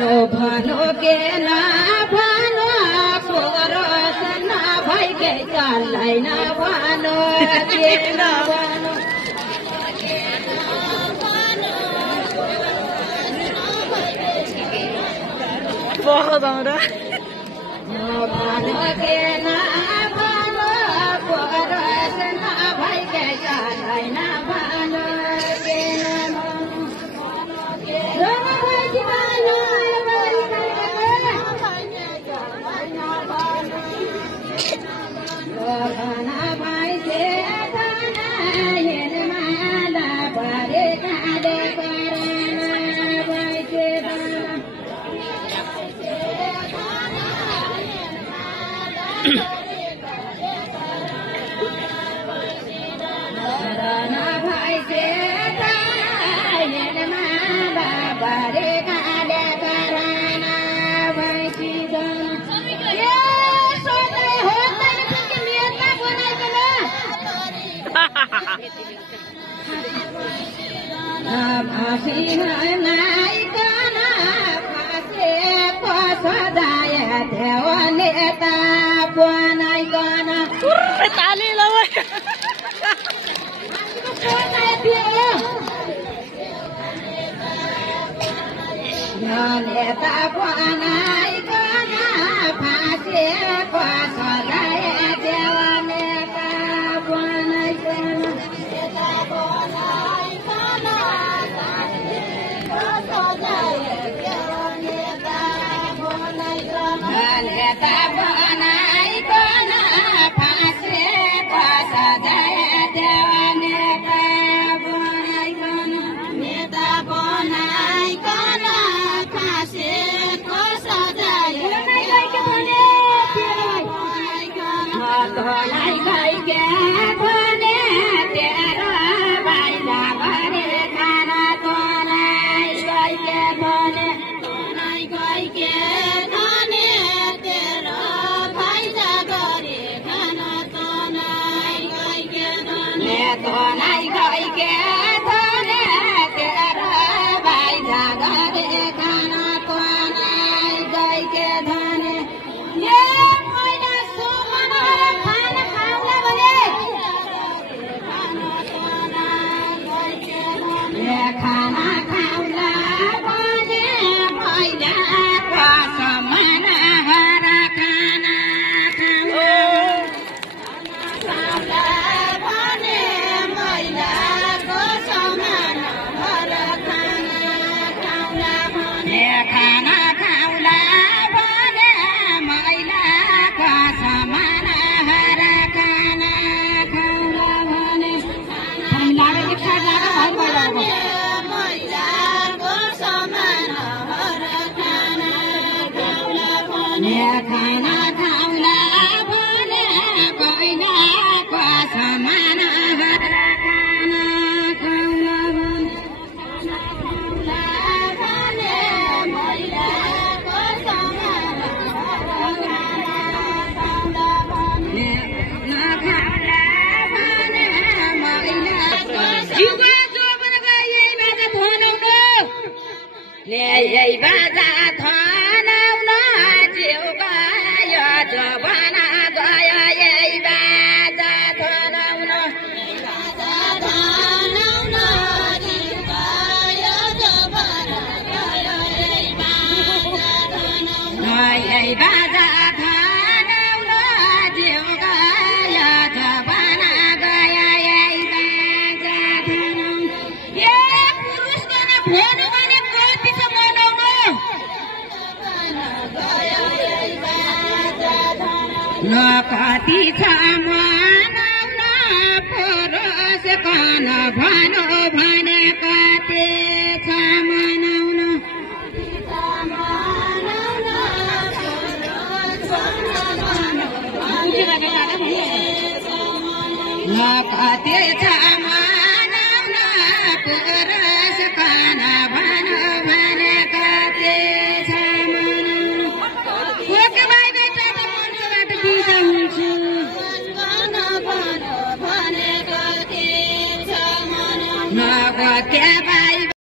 भनो के ना भनो परस ना भइके चल्दैन भनो के ना भनो बहुत आउँदा भनो के ना भनो परस ना भइके चल्दैन भनो के ना ताली लगाउ नेता बनाइकन फाँसेको सजाय देव नेता बनाइकन नेता बनाइकन फाँसेको सजाय देव नेता बनाइकन नेता बनाइकन फाँसेको सजाय धनाइ गइके धने तेरो बाइला भरे खाना धनाइ गइके धने धनाइ गइके धने तेरो बाइला भरे खाना धनाइ गइके धने धनाइ गइके धने तेरो बाइला भरे खाना धनाइ गइके धने खाना खाउला भने मैलाको समान हर खाना खाउला भने मैलाको समान हर खाना खाउला भने खाना खाउला भने मैलाको समान हर खाना खाउला भने खाना खाउला भने कोइलाको समान हर खाना खाउला भने मैलाको समान हर खाना खाउला भने मैलाको जिउमा जोबन गए बाजा थनाउन ल्याइ बाजा थनाउन जिउ गयो जोबना गयो यही बाजा थनाउन बाजा थनाउन जिउ गयो जोबना गयो यही बाजा थनाउन यही बाजा थनाउन जिउ गयो जोबना गयो यही बाजा थनाउन ए पुरुषको न भेनु भने कति छ बनाउनु न कति छ मनाउन पुरुष कन भनो भने कति छ मनाउन न कति छ मनाउन पुरुष कन भनो भने कति छ मनाउन न कति